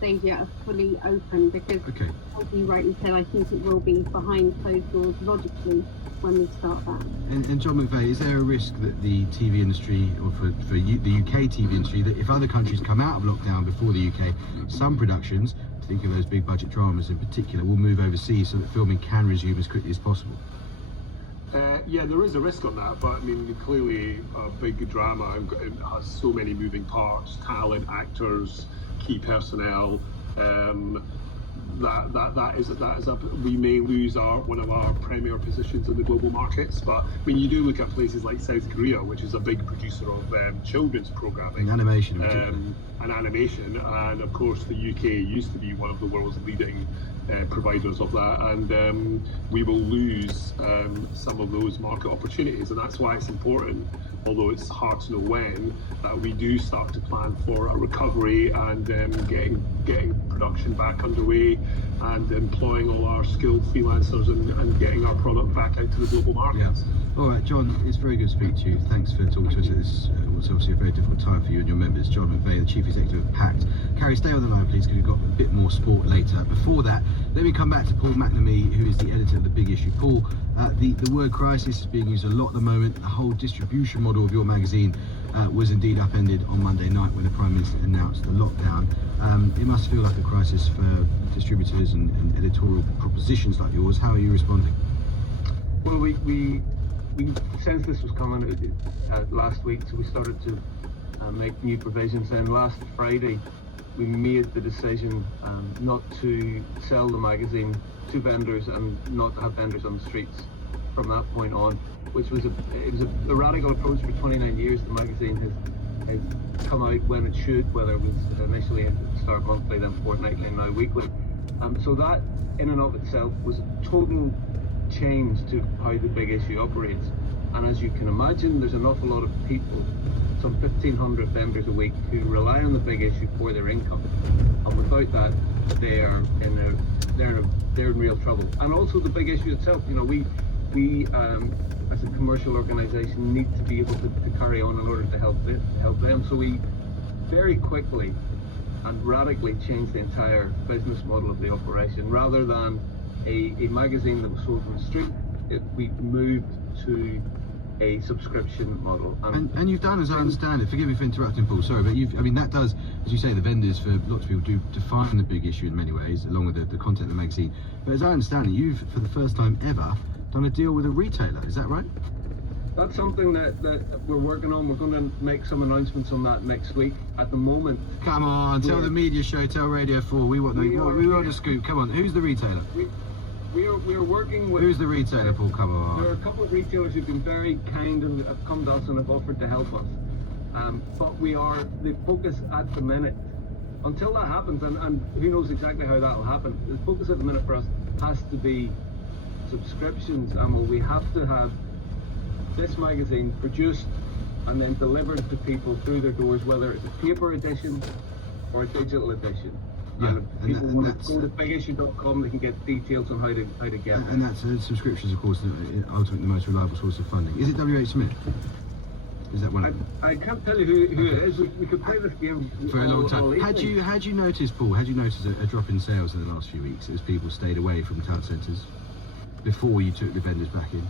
stage yet of fully open, because as you rightly said, I think it will be behind closed doors logically when we start that. And John McVeigh, is there a risk that the TV industry, or for the UK TV industry, that if other countries come out of lockdown before the UK, some productions, think of those big budget dramas in particular, will move overseas so that filming can resume as quickly as possible? Yeah, there is a risk on that, but I mean, clearly a big drama it has so many moving parts, talent, actors, key personnel. That is we may lose one of our premier positions in the global markets. But when you do look at places like South Korea, which is a big producer of children's programming, animation, and animation, and of course the UK used to be one of the world's leading providers of that, and we will lose some of those market opportunities, and that's why it's important, although it's hard to know when, that we do start to plan for a recovery and getting production back underway and employing all our skilled freelancers and getting our product back out to the global markets. Yeah. All right, John, it's very good to speak to you. Thanks for talking to us at this what's obviously a very difficult time for you and your members. John McVeigh, the Chief Executive of PACT. Carrie, stay on the line, please, because we've got a bit more sport later. Before that, let me come back to Paul McNamee, who is the editor of The Big Issue. Paul, the word crisis is being used a lot at the moment. The whole distribution model of your magazine was indeed upended on Monday night when the Prime Minister announced the lockdown. It must feel like a crisis for distributors and editorial propositions like yours. How are you responding? Well, we since this was coming last week, so we started to make new provisions. And last Friday, we made the decision not to sell the magazine to vendors and not to have vendors on the streets from that point on, which was a radical approach. For 29 years, the magazine has come out when it should, whether it was initially at the start monthly, then fortnightly, and now weekly. So that in and of itself was a total change to how the Big Issue operates. And as you can imagine, there's an awful lot of people, some 1,500 vendors a week, who rely on the Big Issue for their income. And without that, they're in real trouble. And also the Big Issue itself. You know, we as a commercial organisation need to be able to carry on in order to help them. So we very quickly and radically changed the entire business model of the operation. Rather than a magazine that was sold from the street, we moved to a subscription model. And you've done, as I understand it, forgive me for interrupting, Paul, sorry, but that does, as you say, the vendors, for lots of people, do define the Big Issue in many ways, along with the content of the magazine. But as I understand it, you've, for the first time ever, done a deal with a retailer, is that right? That's something that we're working on. We're going to make some announcements on that next week. At the moment, come on, tell the media show, tell Radio 4, we want a scoop. Come on, who's the retailer? We're working with... Who's the retailer, Paul? Come on. There are a couple of retailers who've been very kind and have come to us and have offered to help us. But the focus at the minute, until that happens, and who knows exactly how that will happen, the focus at the minute for us has to be subscriptions. And we have to have this magazine produced and then delivered to people through their doors, whether it's a paper edition or a digital edition. Yeah, and if people want to go to bigissue.com, they can get details on how to get it. And that's subscriptions, of course, ultimately the most reliable source of funding. Is it WH Smith? Is that one of them? I can't tell you who it is. We could play this game for a long time. Had you noticed, Paul? Had you noticed a drop in sales in the last few weeks as people stayed away from town centres before you took the vendors back in?